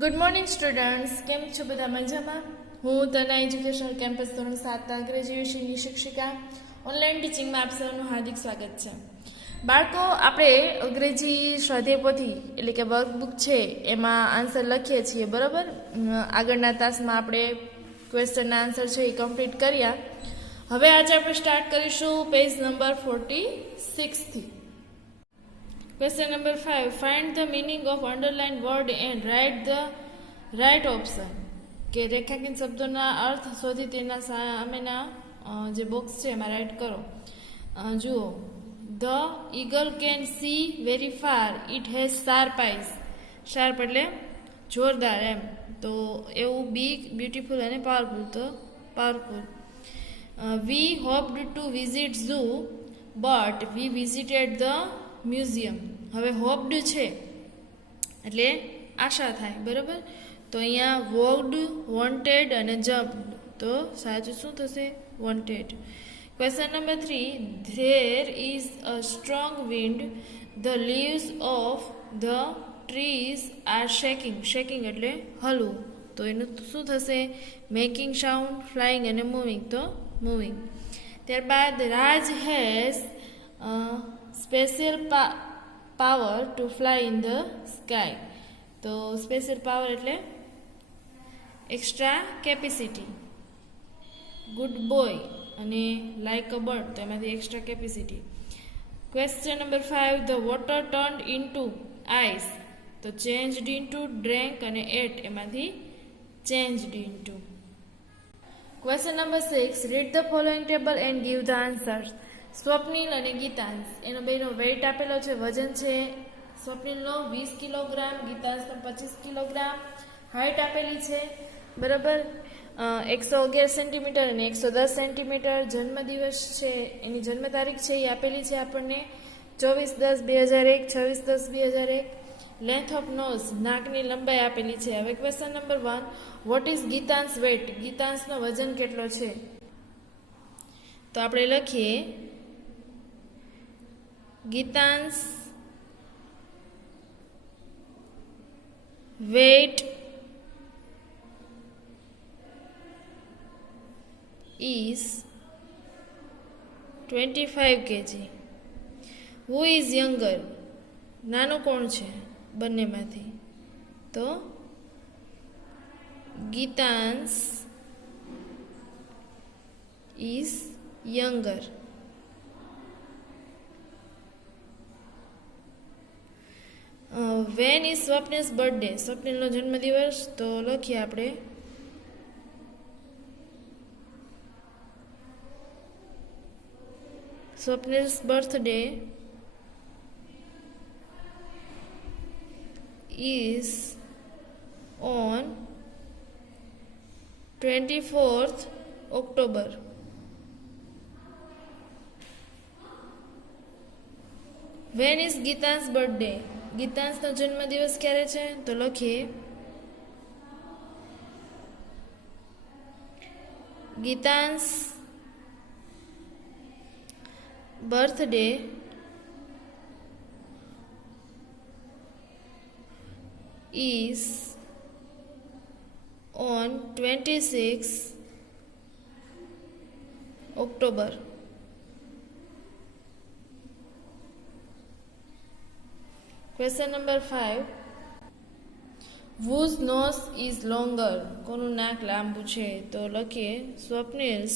Good morning students, કેમ છો બધા? મજામાં? હું તના એજ્યુકેશનલ કેમ્પસ ધોરણ 7 ગ્રેજ્યુએશનની શિક્ષિકા ઓનલાઈન ટીચિંગમાં આપ સૌનું હાર્દિક સ્વાગત છે. બાળકો, આપણે અંગ્રેજી સ્વાધ્યાય પોથી એટલે કે વર્કબુક છે એમાં આન્સર લખીએ છીએ, બરાબર? આગળના તાસમાં આપણે ક્વેશ્ચનના આન્સર છે એ કમ્પ્લીટ કર્યા. હવે આજે આપણે સ્ટાર્ટ કરીશું પેજ નંબર 46 થી. Question number 5. Find the meaning of underlined word and write the right option. કે રેખાંકિત શબ્દોના અર્થ શોધી તેના સામેના જે બોક્સ છે એમાં રાઇટ કરો. જુઓ, the eagle can see very far, it has sharp eyes. Sharp એટલે જોરદાર એમ, તો એવું બિગ, બ્યુટીફુલ અને પાવરફુલ, તો powerful. We hoped to visit zoo but we visited the museum. હવે હોપ્ડ છે એટલે આશા થાય, બરાબર? તો અહીંયા વોક્ડ, વોન્ટેડ અને જમ્પ્ડ, તો સાચું શું થશે? Wanted. Question number 3. There is a strong wind, the leaves of the trees are shaking. Shaking એટલે હલવું, તો એનું શું થશે? મેકિંગ સાઉન્ડ, ફ્લાઇંગ અને મૂવિંગ, તો મૂવિંગ. ત્યારબાદ Raj has special power to fly in the sky. તો સ્પેશિયલ પાવર એટલે એક્સ્ટ્રા કેપેસિટી. ગુડ બોય અને લાઇક અ બર્ડ, તો એમાંથી extra capacity. Question number 5. The water turned into ice, તો changed into, drank અને at, એમાંથી changed into. Question number 6. Read the following table and give the answers. Swapnil અને ગીતાંશ, એનો બેનો weight આપેલો છે, વજન છે. સ્વપ્નિલનો 20 કિલોગ્રામ, ગીતાંશનો 25 કિલોગ્રામ. હાઇટ આપેલી છે, બરાબર? 111 સેન્ટીમીટર અને 110 સેન્ટીમીટર. જન્મદિવસ છે, એની જન્મ તારીખ છે એ આપેલી છે આપણને 24/10/2001, 26/10/2001. લેન્થ ઓફ નોઝ, નાકની લંબાઈ આપેલી છે. હવે question number 1. What is Geetansh weight? ગીતાંશનો વજન કેટલો છે? તો આપણે લખીએ, Gitansh weight is 25 kg. Who is younger? નાનું કોણ છે બંનેમાંથી? તો Geetansh is younger. When is Swapnil's birthday? સ્વપ્નિલનો જન્મદિવસ, તો લખીએ આપણે Swapnil's birthday is on 24th October. When is Geetansh birthday? ગીતાંશનો જન્મદિવસ ક્યારે છે? તો લખીએ, Geetansh birthday is on 26 October. Question number 5. Whose nose is longer? કોનું નાક લાંબુ છે? તો લખીએ, Swapnil's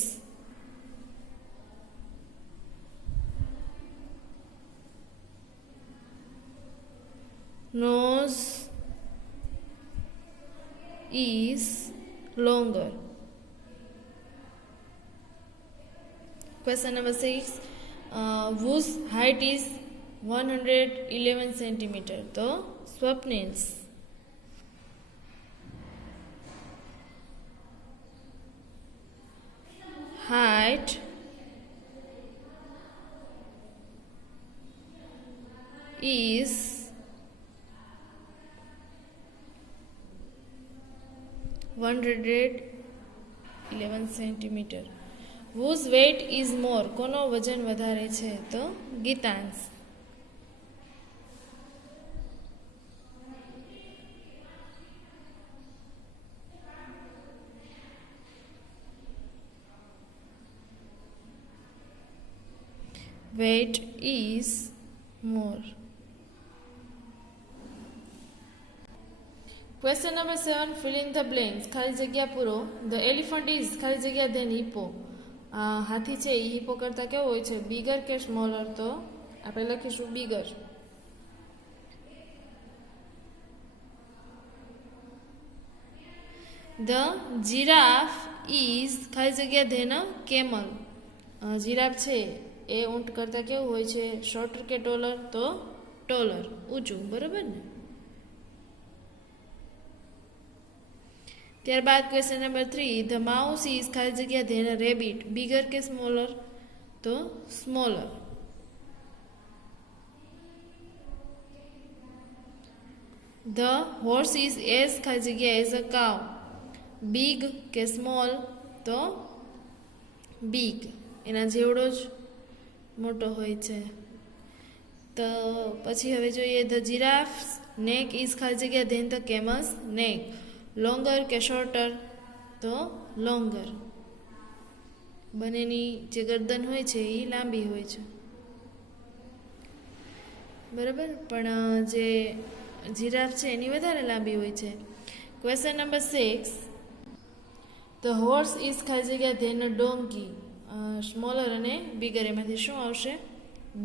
nose is longer. Question number 6. Whose height is 111 centimeter? તો Swapnil's. height is 111 centimetre. whose weight is more? કોનો વજન વધારે છે? તો Gitansh. weight is more. Question number 7, fill in the blanks. ખાલી જગ્યા પૂરો. The elephant is ખાલી જગ્યા then hippo. હાથી છે એ હિપ્પો કરતા કેવો હોય છે, bigger કે smaller? તો આપણે લખીશું bigger. The giraffe is ખાલી જગ્યા then camel. જીરાફ છે એ ઊંટ કરતા કેવું હોય છે, શોર્ટર કે ટોલર? તો ટોલર, ઊંચું, બરાબર ને. ત્યારબાદ question number 3, the mouse is ખાલી જગ્યા ધેન રેબિટ. બિગર કે સ્મોલર? તો smaller. The horse is as ખાલી જગ્યા એઝ અ કાવ. બિગ કે સ્મોલ? તો બિગ, એના જેવડો જ મોટો હોય છે. તો પછી હવે જોઈએ, ધ જીરાફ નેક ઇઝ ખાલી જગ્યા ધેન ધ કેમલ્સ નેક. લોંગર કે શોર્ટર? તો લોંગર. બંનેની જે ગરદન હોય છે એ લાંબી હોય છે, બરાબર, પણ જે જીરાફ છે એની વધારે લાંબી હોય છે. Question number 6, the horse is ખાલી જગ્યા ધેન ડોંકી. સ્મોલર અને બિગર, એમાંથી શું આવશે?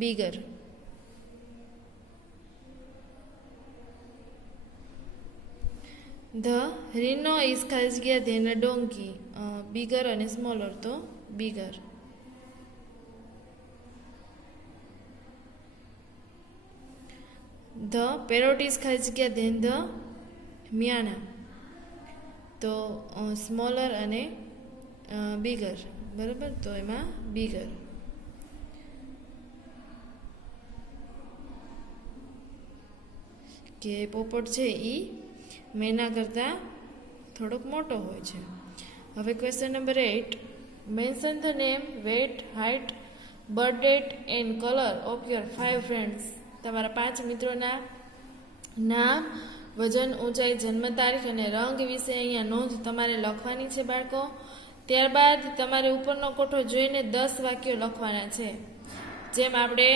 બિગર. ધ રીનો ઇઝ ખાલી જગ્યા ધેન ડોંકી. બિગર અને સ્મોલર? તો બિગર. ધ પેરોટ ઇઝ ખાલી જગ્યા ધેન ધ મિયાના. તો સ્મોલર અને બિગર, બરાબર, તો એમાં બિગર. કે પોપટ છે એ મેના કરતાં થોડોક મોટો હોય છે. હવે question number 8, mention the name, weight, height, birth date and colour of your 5 friends. તમારા 5 મિત્રોના નામ, વજન, ઊંચાઈ, જન્મ તારીખ અને રંગ વિશે અહીંયા નોંધ તમારે લખવાની છે બાળકો. ત્યારબાદ તમારે ઉપરનો કોઠો જોઈને 10 વાક્યો લખવાના છે. જેમ આપણે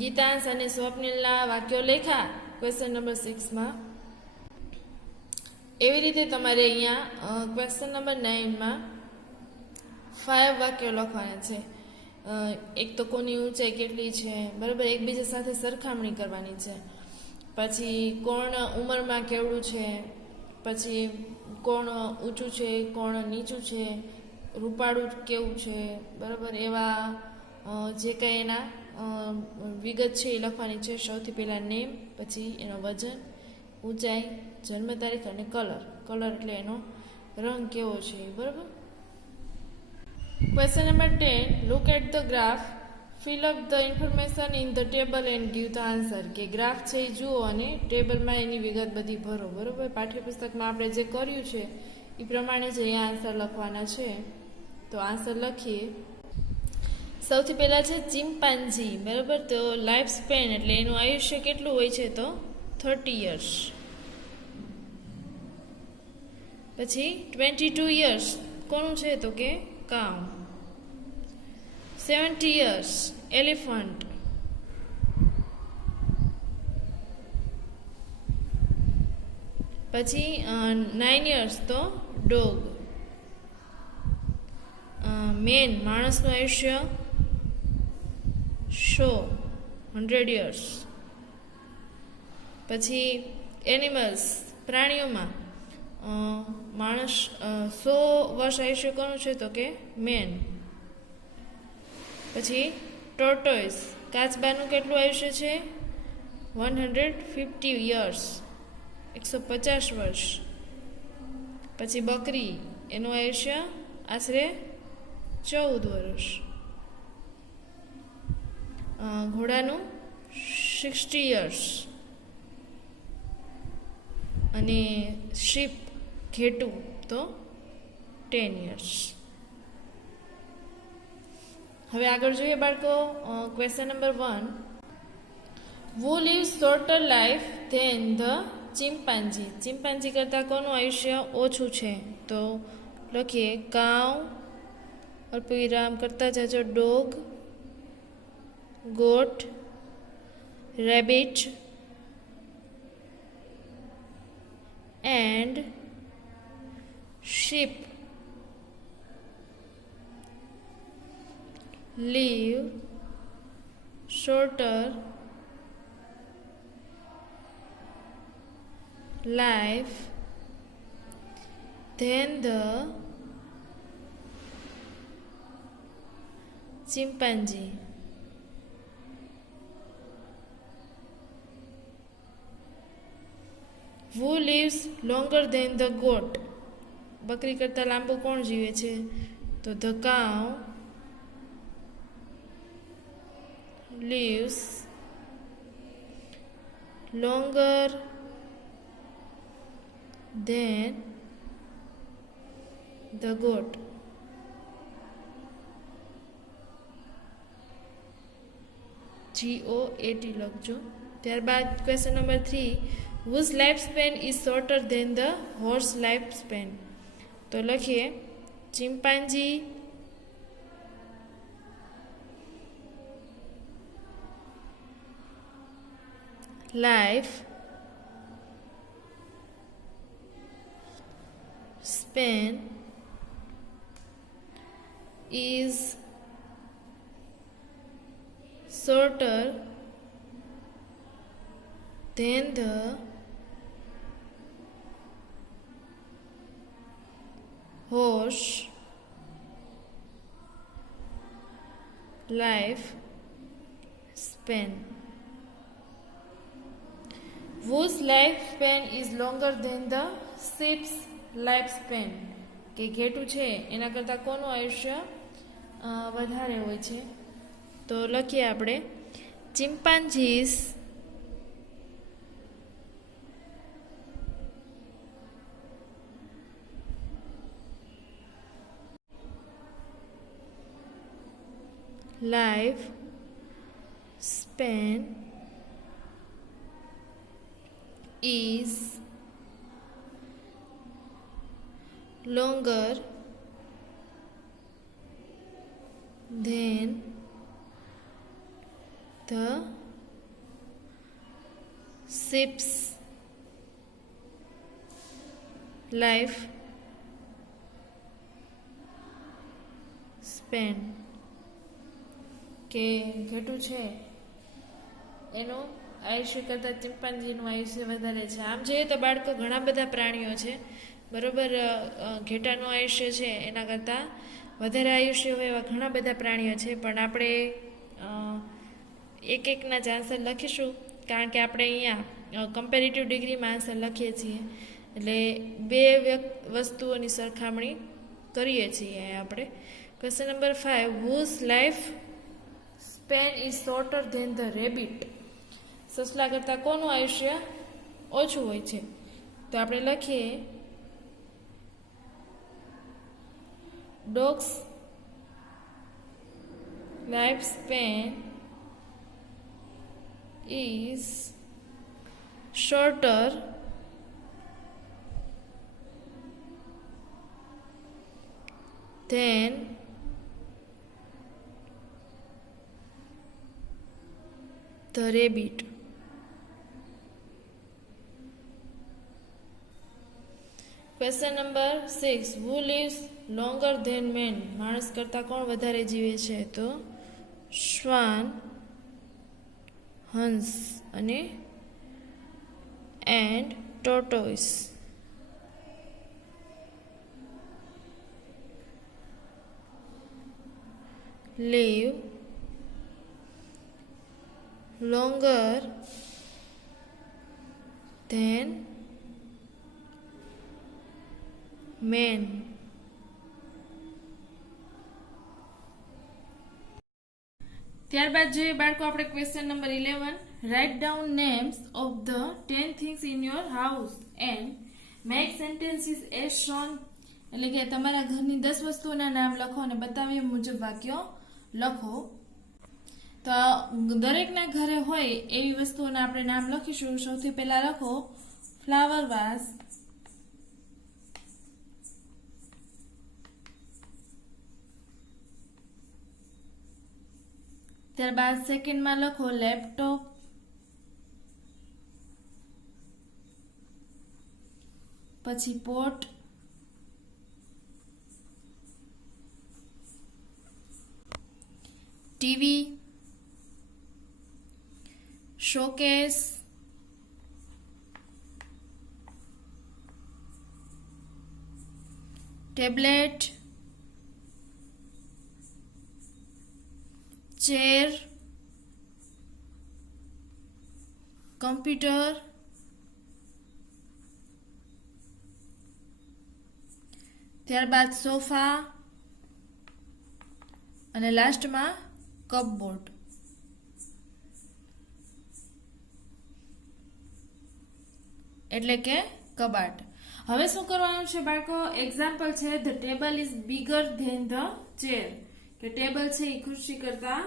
ગીતાંશ અને સ્વપ્નિલના વાક્યો લખ્યા ક્વેશ્ચન નંબર 6માં, એવી રીતે તમારે અહીંયા ક્વેશ્ચન નંબર 9માં 5 વાક્યો લખવાના છે. એક તો કોની ઊંચાઈ કેટલી છે, બરાબર, એકબીજા સાથે સરખામણી કરવાની છે. પછી કોણ ઉંમરમાં કેવડું છે, પછી કોણ ઊંચું છે, કોણ નીચું છે, રૂપાળું કેવું છે, બરાબર, એવા જે કંઈ એના વિગત છે એ લખવાની છે. સૌથી પહેલાં નેમ, પછી એનો વજન, ઊંચાઈ, જન્મ તારીખ અને કલર. કલર એટલે એનો રંગ કેવો છે, બરાબર. Question number 10, look at the graph, fill up the information in the table and give the answer. કે ગ્રાફ છે એ જુઓ અને ટેબલમાં એની વિગત બધી ભરો, બરાબર. પાઠ્યપુસ્તકમાં આપણે જે કર્યું છે એ પ્રમાણે જ અહીંયા આન્સર લખવાના છે. તો આન્સર લખીએ. સૌથી પહેલાં છે ચિમ્પાન્ઝી, બરાબર. તો લાઈફ સ્પેન એટલે એનું આયુષ્ય કેટલું હોય છે? તો 30 years. પછી 22 years કોનું છે? તો કે કાઉ. 70 years એલિફન્ટ. પછી 9 years તો ડોગ. મેન માણસનું આયુષ્ય 100 years. પછી એનિમલ્સ પ્રાણીઓમાં માણસ 100 વર્ષ આયુષ્ય કોનું છે? તો કે મેન. પછી ટોર્ટોઇસ કાચબાનું કેટલું આયુષ્ય છે? 150 years 150 વર્ષ. પછી બકરી એનું આયુષ્ય આશરે 14 વર્ષ. ઘોડાનું 60 years. અને શીપ ઘેટું તો 10 years. હવે આગળ જોઈએ બાળકો. Question number 1, who lives shorter life than the chimpanzee. Chimpanzee કરતાં કોનું આયુષ્ય ઓછું છે? તો લખીએ કાઉ, અલ્પવિરામ કરતા જાજો dog, goat, rabbit, and sheep live shorter life than the chimpanzee. Who lives longer than the goat? બકરી કરતાં લાંબુ કોણ જીવે છે? તો the cow lives longer than the goat. GOAT લખજો. ત્યારબાદ question number 3, whose lifespan is shorter than the horse lifespan? તો લખીએ chimpanzee life span is shorter than the horse life span. Whose lifespan is longer than the sheep's lifespan? કે ઘેટું છે એના કરતાં કોનું આયુષ્ય વધારે હોય છે? તો લખીએ આપણે chimpanzees life span is longer than the sheep's life span. કે ઘેટું છે એનું આયુષ્ય કરતાં ચિમ્પાન્જીનું આયુષ્ય વધારે છે. આમ જોઈએ તો બાળકો ઘણા બધા પ્રાણીઓ છે બરોબર, ઘેટાનું આયુષ્ય છે એના કરતાં વધારે આયુષ્ય હોય એવા ઘણા બધા પ્રાણીઓ છે, પણ આપણે એક એકના જ આન્સર લખીશું કારણ કે આપણે અહીંયા કમ્પેરેટિવ ડિગ્રીમાં આન્સર લખીએ છીએ એટલે બે વસ્તુઓની સરખામણી કરીએ છીએ આપણે. Question number 5, whose life span is shorter than the rabbit? સસલા કરતાં કોનું આયુષ્ય ઓછું હોય છે? તો આપણે લખીએ dogs life span is shorter than the rabbit. Question number 6, who lives longer than man? માણસ કરતાં કોણ વધારે જીવે છે? તો શ્વાન, હંસ અને and tortoise live longer than men. ત્યારબાદ જોઈએ બાળકો આપણે question number 11, write down names of the 10 things in your house and make sentences as shown. એટલે કે તમારા ઘરની 10 વસ્તુઓના નામ લખો અને બતાવ્યા મુજબ વાક્યો લખો. તો દરેકના ઘરે હોય એવી વસ્તુઓના આપણે નામ લખીશું. સૌથી પહેલા લખો ફ્લાવર વાસ, ત્યારબાદ સેકન્ડમાં લખો લેપટોપ, પછી pot, TV, showcase, tablet, chair, computer, ત્યારબાદ સોફા અને લાસ્ટમાં કપબોર્ડ. એટલે કે કબાટ. હવે શું કરવાનું છે બાળકો? એક્ઝામ્પલ છે the table is bigger than the chair, કે ટેબલ છે એ ખુરશી કરતા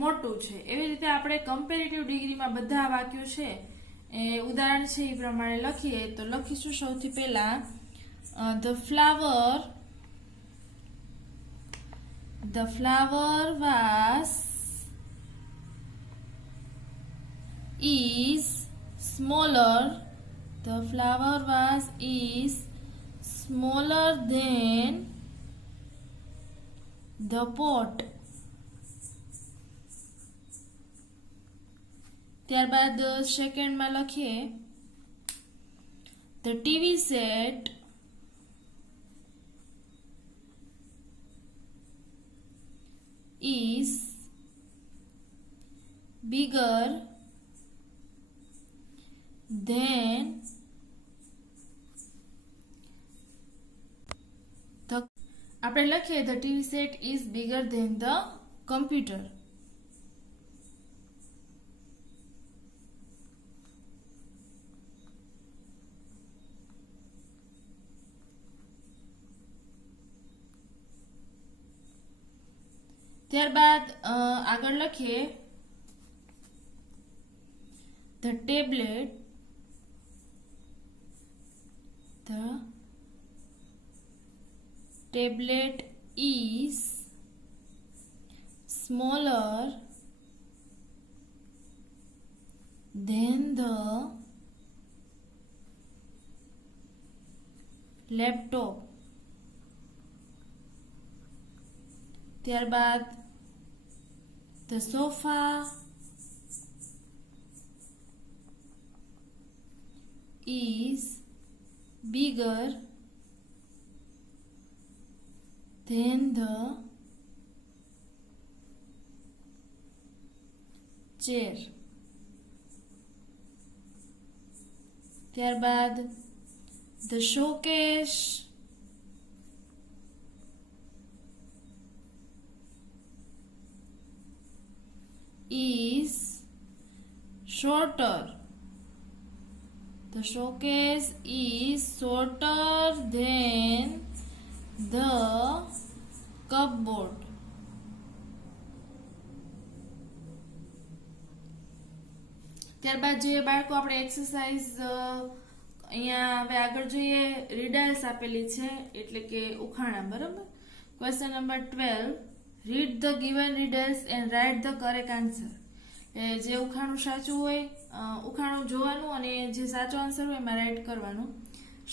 મોટું છે. એવી રીતે આપણે કમ્પેરેટિવ ડિગ્રીમાં બધા વાક્યો છે એ ઉદાહરણ છે એ પ્રમાણે લખીએ તો લખીશું સૌથી પહેલા the flower was is smaller. The flower vase is smaller than the pot. ત્યારબાદ સેકન્ડમાં લખીએ the TV set is bigger then the આપણે લખીએ the TV set is bigger than the computer. ત્યારબાદ આગળ લખીએ the tablet is smaller than the laptop. ત્યારબાદ the sofa is bigger than the chair. ત્યારબાદ the showcase is shorter. The showcase is shorter than the cupboard. ત્યારબાદ જોઈએ બાળકો આપણે exercise અહીંયા હવે આગળ જોઈએ. રીડલ્સ આપેલી છે એટલે કે ઉખાણા, બરાબર. Question number 12, read the given riddles and write the correct answer. જે ઉખાણું સાચું હોય ઉખાણું જોવાનું અને જે સાચો આન્સર હોય એમાં રાઇટ કરવાનું.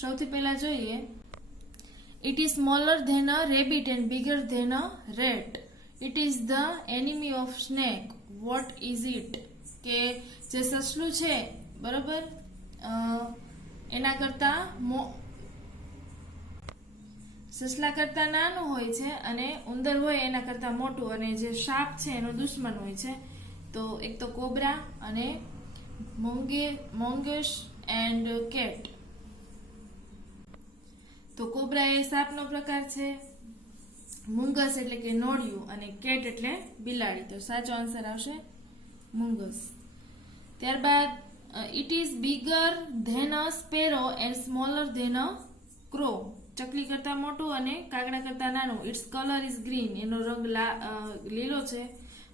સૌથી પહેલા જોઈએ It is smaller than a rabbit and bigger than a rat. It is the enemy of snake. What is it? કે જે સસલું છે બરોબર એના કરતા સસલા કરતા નાનું હોય છે અને ઉંદર હોય એના કરતા મોટું, અને જે સાપ છે એનો દુશ્મન હોય છે. તો એક તો કોબ્રા અને મોંગેશ એન્ડ કેટ. તો કોબ્રા એ સાપનો પ્રકાર છે, મુંગસ એટલે કે નોળિયું અને કેટ એટલે બિલાડી. તો સાચો આન્સર આવશે મુંગસ. ત્યારબાદ it is bigger than a sparrow and smaller than a crow. ચકલી કરતા મોટું અને કાગડા કરતા નાનું. ઇટ્સ કલર ઇઝ ગ્રીન, એનો રંગ લીલો છે.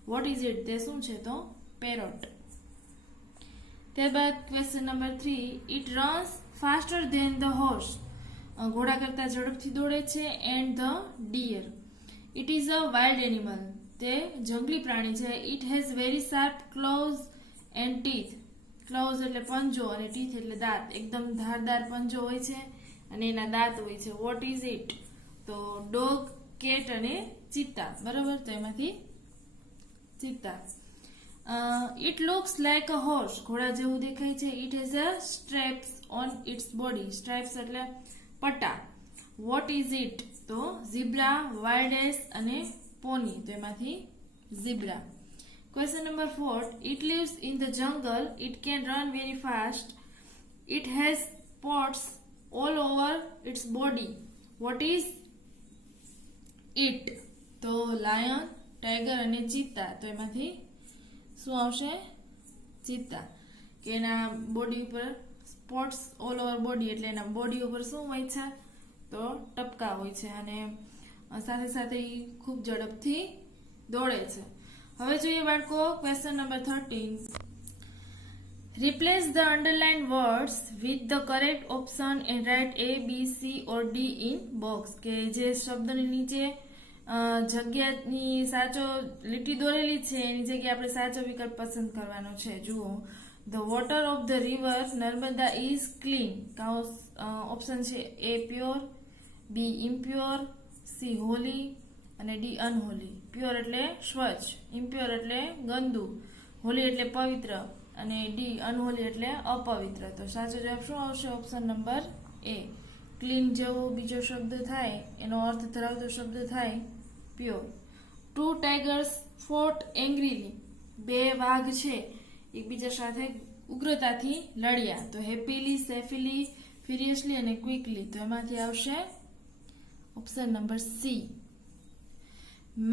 What is it? તે શું છે? તો પેરોટ. ત્યારબાદ question number 3, it runs faster than the horse. ઘોડા કરતા ઝડપથી દોડે છે. And the deer. It is a wild animal. તે જંગલી પ્રાણી છે. It has very sharp claws and teeth. Claws એટલે પંજો અને ટીથ એટલે દાંત. એકદમ ધારદાર પંજો હોય છે અને એના દાંત હોય છે. What is it? તો ડોગ, કેટ અને ચિત્તા. બરાબર, તો એમાંથી cheetah. It looks like a horse. ઘોડા જેવું દેખાય છે. It has a straps on its body. Straps એટલે પટ્ટા. What is it? તો ઝીબ્રા, વાઇલ્ડ એસ અને પોની. તો એમાંથી zebra. Question number 4. It lives in the jungle. It can run very fast. It has spots all over its body. What is it? તો lion, tiger અને ચિત્તા. તો એમાંથી શું આવશે? ચિત્તા. કે એના બોડી ઉપર સ્પોટ્સ ઓલ ઓવર બોડી એટલે એના બોડી ઉપર શું હોય છે? તો ટપકા હોય છે અને સાથે સાથે એ ખૂબ ઝડપથી દોડે છે. હવે જોઈએ બાળકો question number 13. Replace the underlined words with the correct option and write A, B, C or D in box. કે જે શબ્દની નીચે જગ્યાની સાચો લીટી દોરેલી છે એની જગ્યાએ આપણે સાચો વિકલ્પ પસંદ કરવાનો છે. જુઓ, the water of the river Narmada is clean. Option છે A pure, B impure, C holy અને D unholy. પ્યોર એટલે સ્વચ્છ, ઇમ્પ્યોર એટલે ગંદુ, હોલી એટલે પવિત્ર અને ડી અનહોલી એટલે અપવિત્ર. તો સાચો જવાબ શું આવશે? Option number A. ક્લીન જેવો બીજો શબ્દ થાય એનો અર્થ ધરાવતો શબ્દ થાય પ્યોર. 2 ટાઈગર્સ ફોટ એંગ્રીલી. 2 વાઘ છે એકબીજા સાથે ઉગ્રતાથી લડ્યા. તો હેપીલી, સેફીલી, ફ્યુરિયસલી અને ક્વિકલી. તો એમાંથી આવશે option number C.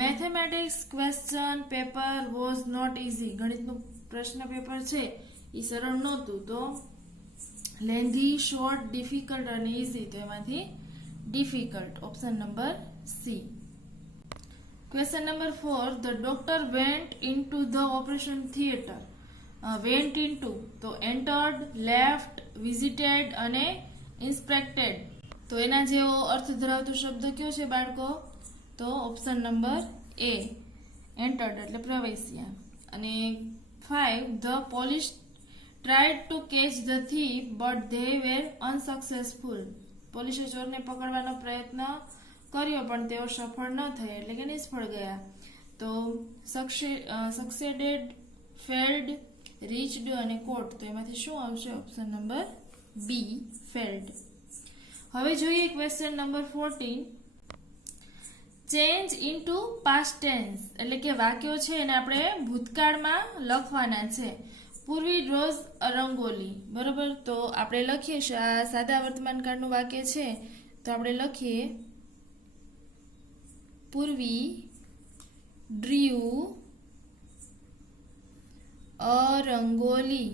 Mathematics question paper was not easy. ગણિતનું પ્રશ્ન પેપર છે એ સરળ નહોતું. તો લેન્ધી, શોર્ટ, ડિફિકલ્ટ અને ઇઝી. તો એમાંથી difficult. Option number C. Question number 4. The doctor went into the operation theatre. Went into તો એન્ટર્ડ, લેફ્ટ, વિઝિટેડ અને ઇન્સ્પેક્ટેડ. તો એના જેવો અર્થ ધરાવતો શબ્દ કયો છે બાળકો? તો ઓપ્શન નંબર A. એન્ટર્ડ એટલે પ્રવેશ્યા. અને 5. The police tried to catch the thief but they were unsuccessful. પોલીસે ચોરને પકડવાનો પ્રયત્ન કર્યો પણ તેઓ સફળ ન થયા એટલે કે નિષ્ફળ ગયા. તો સક્સેડેડ, ફેલ્ડ, રીચડ અને કોટ. તો એમાંથી શું આવશે? Option number B failed. હવે જોઈએ question number 14. Change into past tense એટલે કે વાક્યો છે એને આપણે ભૂતકાળમાં લખવાના છે. પૂર્વી ડ્રોઝ અ રંગોલી. બરોબર, તો આપણે લખીએ આ સાદા વર્તમાન કાળનું વાક્ય છે. તો આપણે લખીએ પૂર્વી ડ્રીવ અ રંગોલી.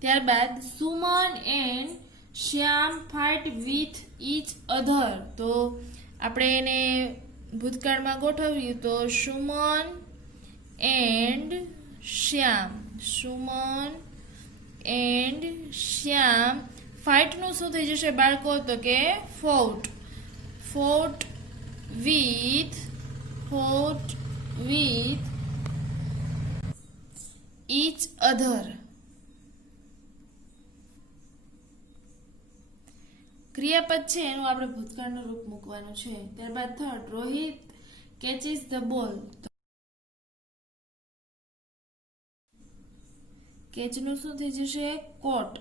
ત્યારબાદ Suman and Shyam fight with each other. તો આપણે એને ભૂતકાળમાં ગોઠવ્યું તો સુમન એન્ડ શ્યામ. સુમન એન્ડ શ્યામ. ફાઇટનું શું થઈ જશે બાળકો? તો કે ફોટ. ફોટ વિથ ઈચ અધર. ક્રિયાપદ છે એનું આપણે ભૂતકાળનું રૂપ મૂકવાનું છે. ત્યારબાદ 3rd. Rohit કેચીસ the ball. કેચનું શું થઈ જશે? કોટ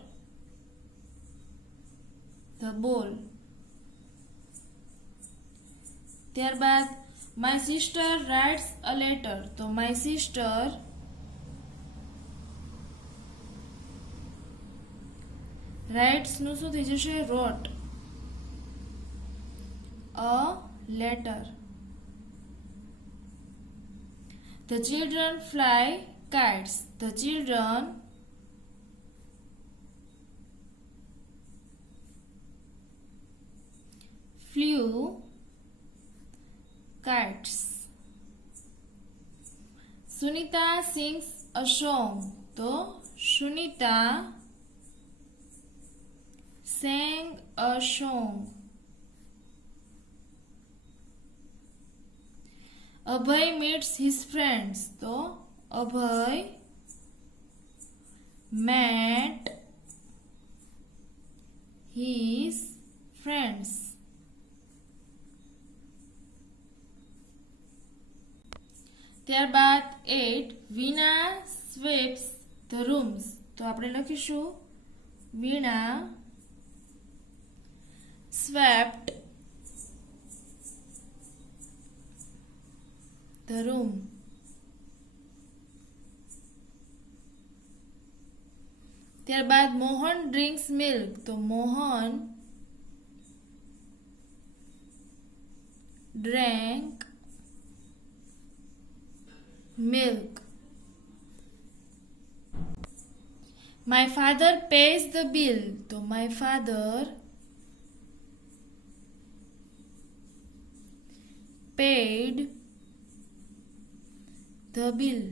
ધ બોલ. ત્યારબાદ my sister writes a letter. તો માય સિસ્ટર રાઇટ્સ નું શું થઈ જશે? Wrote a letter. The children fly kites. The children flew kites. Sunita sings a song. तो Sunita sang a song. Abhay meets his friends. તો અભય met his friends. ત્યારબાદ 8 વીણા sweeps the rooms. તો આપણે લખીશું વીણા swept the room. ત્યારબાદ Mohan drinks milk. તો Mohan drank milk. My father pays the bill. તો my father paid the bill.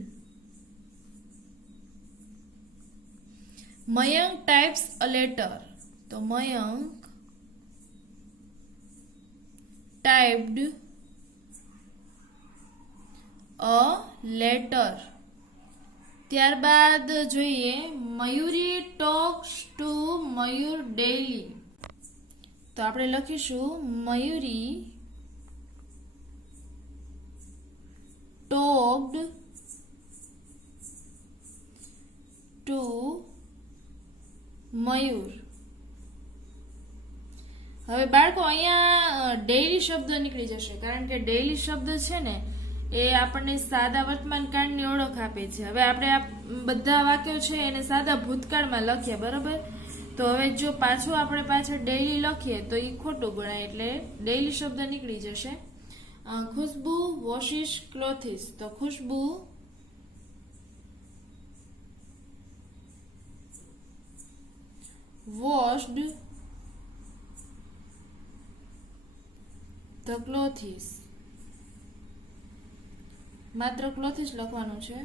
Mayank types a letter. તો Mayank typed a letter. ત્યારબાદ જોઈએ મયુરી ટોક્સ ટુ મયુર ડેઈલી. તો આપણે લખીશું મયુરી ટોક્ડ ટુ મયુર. હવે બાળકો અહીંયા ડેઈલી શબ્દ નીકળી જશે, કારણ કે ડેઈલી શબ્દ છે ને એ આપણને સાદા વર્તમાન કાળની ઓળખ આપે છે. હવે આપણે આ બધા વાક્યો છે એને સાદા ભૂતકાળમાં લખીએ, બરાબર? તો હવે જો પાછું આપણે પાછળ ડેઈલી લખીએ તો એ ખોટું ગણાય, એટલે ડેઈલી શબ્દ નીકળી જશે. ખુશ્બુ વોશિશ ક્લોથિસ. તો ખુશ્બુ washed the clothes. માત્ર ક્લોથિસ લખવાનું છે,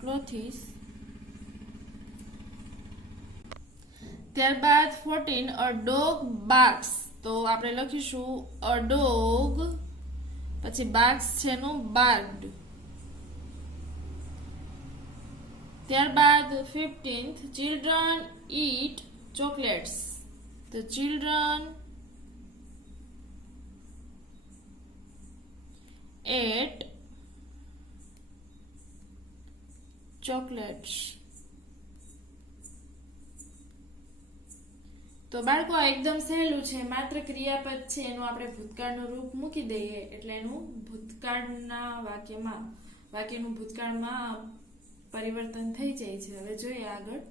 ક્લોથિસ. ત્યારબાદ 14 a dog barks. તો આપણે લખીશું a dog પછી barks છે એનું barked. ત્યારબાદ 15th children eat chocolates. The children ate chocolates. તો બાળકો એકદમ સહેલું છે, માત્ર ક્રિયાપદ છે એનું આપણે ભૂતકાળનું રૂપ મૂકી દઈએ એટલે એનું ભૂતકાળના વાક્યનું ભૂતકાળમાં પરિવર્તન થઈ જાય છે. હવે જોઈએ આગળ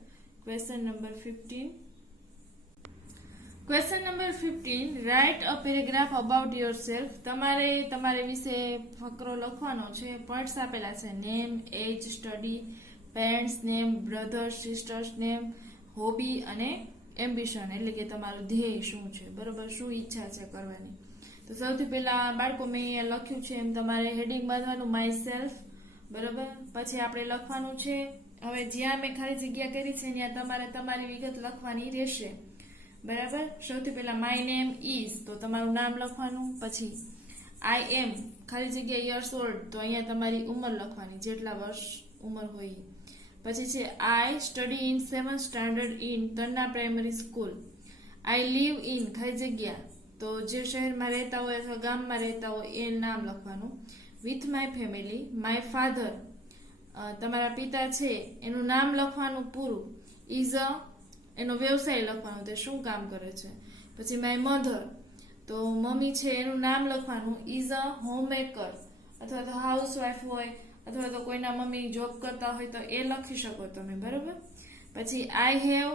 question number 15. Question number 15 write a paragraph about yourself. તમારે તમારી વિશે ફકરો લખવાનો છે. પોઈન્ટ્સ આપેલા છે name, age, study, parents name, brothers sisters name, hobby અને એમ્બિશન, એટલે કે તમારું ધ્યેય શું છે, બરોબર, શું ઈચ્છા છે કરવાની. તો સૌથી પહેલા બાળકો મેં અહીંયા લખ્યું છે એમ તમારે હેડિંગ બાંધવાનું માય સેલ્ફ, બરોબર. પછી આપણે લખવાનું છે, હવે જ્યાં મેં ખાલી જગ્યા કરી છે ત્યાં તમારે તમારી વિગત લખવાની રહેશે, બરાબર. સૌથી પહેલા માય નેમ ઇઝ, તો તમારું નામ લખવાનું. પછી આઈ એમ ખાલી જગ્યા યર્સ ઓલ્ડ, તો અહીંયા તમારી ઉંમર લખવાની, જેટલા વર્ષ ઉંમર હોય. પછી છે I study in 7th standard in Tanna primary school. I live in ખાલી જગ્યા, તો જે શહેરમાં રહેતા હોય અથવા ગામમાં રહેતા હોય એ નામ લખવાનું. With my family. My father તમારા પિતા છે એનું નામ લખવાનું પૂરું. ઇઝ અ એનો વ્યવસાય લખવાનો, તે શું કામ કરે છે. પછી માય મધર તો મમ્મી છે એનું નામ લખવાનું. ઇઝ અ હોમમેકર, અથવા તો હાઉસવાઇફ હોય અથવા તો કોઈના મમ્મી જોબ કરતા હોય તો એ લખી શકો તમે, બરોબર. પછી આઈ હેવ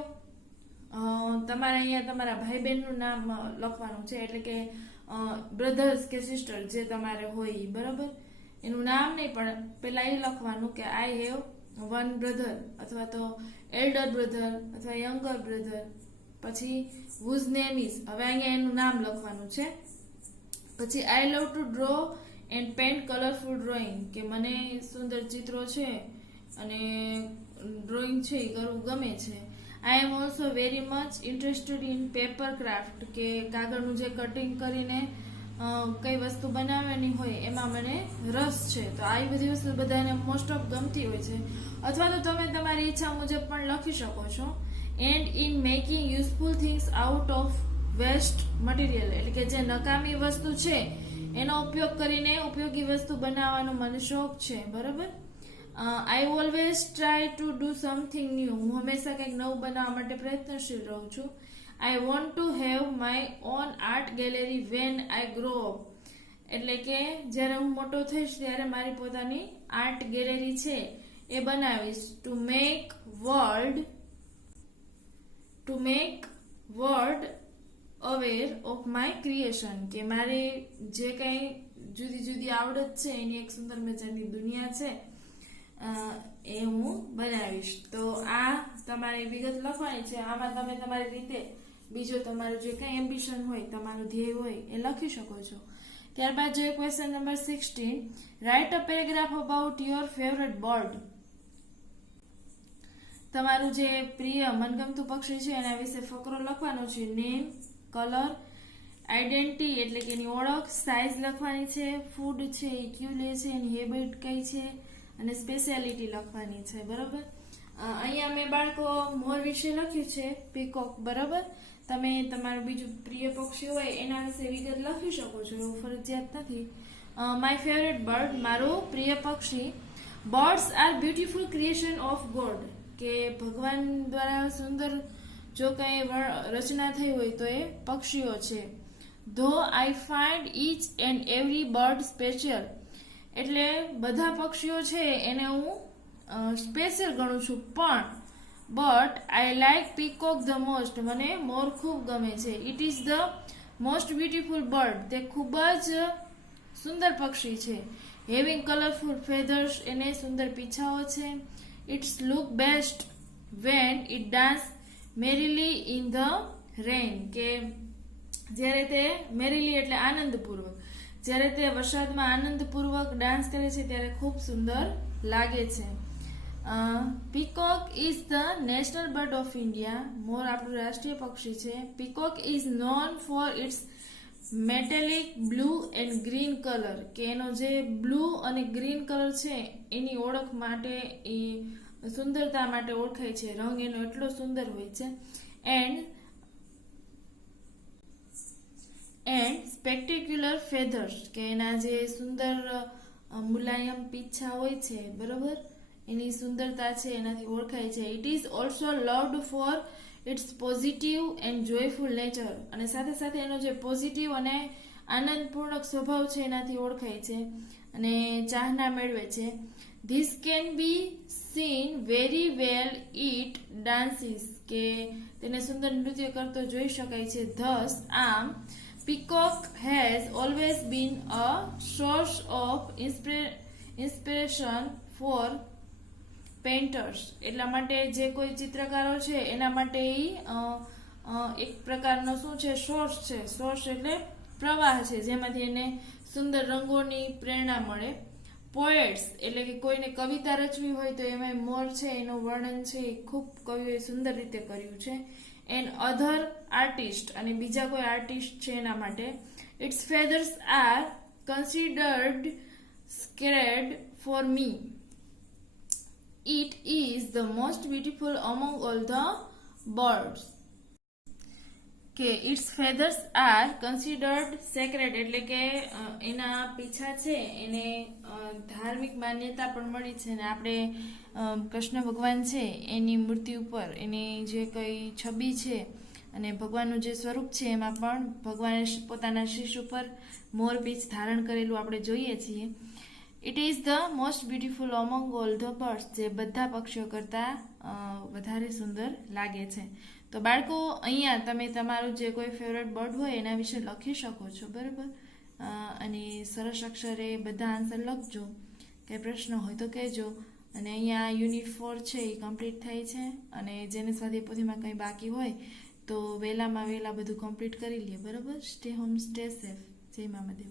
તમારે અહીંયા તમારા ભાઈ બહેનનું નામ લખવાનું છે, એટલે કે બ્રધર્સ કે સિસ્ટર જે તમારે હોય, બરોબર. એનું નામ નહીં પણ પેલા એ લખવાનું કે આઈ હેવ વન બ્રધર, અથવા તો એલ્ડર બ્રધર અથવા યંગર બ્રધર. પછી હુઝ નેમ ઇઝ, હવે અહીંયા એનું નામ લખવાનું છે. પછી I love to draw and paint colourful drawing, કે મને સુંદર ચિત્રો છે અને ડ્રોઈંગ છે એ કરવું ગમે છે. I am also very much interested in paper craft, કે કાગળનું જે કટિંગ કરીને કઈ વસ્તુ બનાવવાની હોય એમાં મને રસ છે. તો આ બધી વસ્તુ બધાને મોસ્ટ ઓફ ગમતી હોય છે. અથવા તો તમે તમારી ઈચ્છા મુજબ પણ લખી શકો છો. And in making useful things out of waste material, એટલે કે જે નકામી વસ્તુ છે એનો ઉપયોગ કરીને ઉપયોગી વસ્તુ બનાવવાનો મને શોખ છે. બરાબર. I always try to do something new, હું હંમેશા કંઈક નવું બનાવવા માટે પ્રયત્નશીલ રહું છું. I want to have my own art gallery when I grow up, એટલે કે જ્યારે હું મોટો થઈશ ત્યારે મારી પોતાની આર્ટ ગેલેરી છે એ બનાવીશ. To make world aware of my creation, કે મારી જે કંઈ જુદી જુદી આવડત છે એની એક સુંદર મજાની દુનિયા છે એ હું બનાવીશ. તો આ તમારી વિગત લખવાની છે. આમાં તમે તમારી રીતે બીજો તમારું જે કંઈ એમ્બિશન હોય, તમારું ધ્યેય હોય એ લખી શકો છો. ત્યારબાદ જોઈએ question number 16. Right a paragraph about your favourite bird. તમારું જે પ્રિય મનગમતું પક્ષી છે એના વિશે ફકરો લખવાનો છે. નેમ, કલર, આઈડેન્ટિટી એટલે કે એની ઓળખ, સાઇઝ લખવાની છે, ફૂડ છે એ ક્યુ લે છે, એની હેબિટ કઈ છે, અને સ્પેશિયાલિટી લખવાની છે. બરોબર. અહીંયા મેં બાળકો મોર વિશે લખ્યું છે, પીકોક. બરાબર. તમે તમારું બીજું પ્રિય પક્ષી હોય એના વિશે વિગત લખી શકો છો, એવું ફરજિયાત નથી. માય ફેવરેટ બર્ડ, મારું પ્રિય પક્ષી. Birds are beautiful creation of God, કે ભગવાન દ્વારા સુંદર જો કંઈ રચના થઈ હોય તો એ પક્ષીઓ છે. Though I find each and every bird special, એટલે બધા પક્ષીઓ છે એને હું સ્પેશિયલ ગણું છું, પણ but I like peacock the most, મને મોર ખૂબ ગમે છે. It is the most beautiful bird, તે ખૂબ જ સુંદર પક્ષી છે. હેવિંગ કલરફુલ ફેધર્સ, એને સુંદર પીછાઓ છે. It's look best when it dance merrily in the rain, કે જ્યારે તે મેરીલી એટલે આનંદપૂર્વક, જ્યારે તે વરસાદમાં આનંદપૂર્વક ડાન્સ કરે છે ત્યારે ખૂબ સુંદર લાગે છે. Peacock is the national bird of India, મોર આપણું રાષ્ટ્રીય પક્ષી છે. Peacock is known for its metallic blue and green colour, કે એનો જે બ્લુ અને ગ્રીન કલર છે એની ઓળખ માટે, એ સુંદરતા માટે ઓળખાય છે. રંગ એનો એટલો સુંદર હોય છે. એન્ડ સ્પેક્ટેક્યુલર ફેધર્સ, કે એના જે સુંદર મુલાયમ પીછા હોય છે, બરોબર, એની સુંદરતા છે એનાથી ઓળખાય છે. It is also loved for its positive and joyful nature, અને સાથે સાથે એનો જે પોઝિટિવ અને આનંદપૂર્ણક સ્વભાવ છે એનાથી ઓળખાય છે અને ચાહના મેળવે છે. This can be scene very well it dances, કે તેને સુંદર નૃત્ય કરતો જોઈ શકાય છે. ધસ આમ peacock has always been a source of inspiration for painters, એટલા માટે જે કોઈ ચિત્રકારો છે એના માટે એક પ્રકારનો શું છે, સોર્સ છે. સોર્સ એટલે પ્રવાહ છે જેમાંથી એને સુંદર રંગોની પ્રેરણા મળે. પોએટ્સ એટલે કે કોઈને કવિતા રચવી હોય તો એમાં મોર છે એનું વર્ણન છે એ ખૂબ કવિઓએ સુંદર રીતે કર્યું છે. એન્ડ અધર આર્ટિસ્ટ, અને બીજા કોઈ આર્ટિસ્ટ છે એના માટે. Its feathers are considered scared for me. It is the most beautiful among all the birds. કે its feathers are considered sacred, એટલે કે એના પીછા છે એને ધાર્મિક માન્યતા પણ મળી છે. અને આપણે કૃષ્ણ ભગવાન છે એની મૂર્તિ ઉપર એની જે કઈ છબી છે અને ભગવાનનું જે સ્વરૂપ છે એમાં પણ ભગવાને પોતાના શીશ ઉપર મોર પીછ ધારણ કરેલું આપણે જોઈએ છીએ. It is the most beautiful અમંગ all the birds, જે બધા પક્ષીઓ કરતાં વધારે સુંદર લાગે છે. તો બાળકો અહીંયા તમે તમારું જે કોઈ ફેવરેટ બર્ડ હોય એના વિશે લખી શકો છો, બરાબર. અને સરસ અક્ષરે બધા આન્સર લખજો. કંઈ પ્રશ્ન હોય તો કહેજો. અને અહીંયા યુનિટ 4 છે એ કમ્પ્લીટ થાય છે. અને જેને સ્વાધ્યાય પોથીમાં કંઈ બાકી હોય તો વહેલામાં વહેલા બધું કમ્પ્લીટ કરી લે, બરાબર. Stay home, stay safe. જય મા મહાદેવ.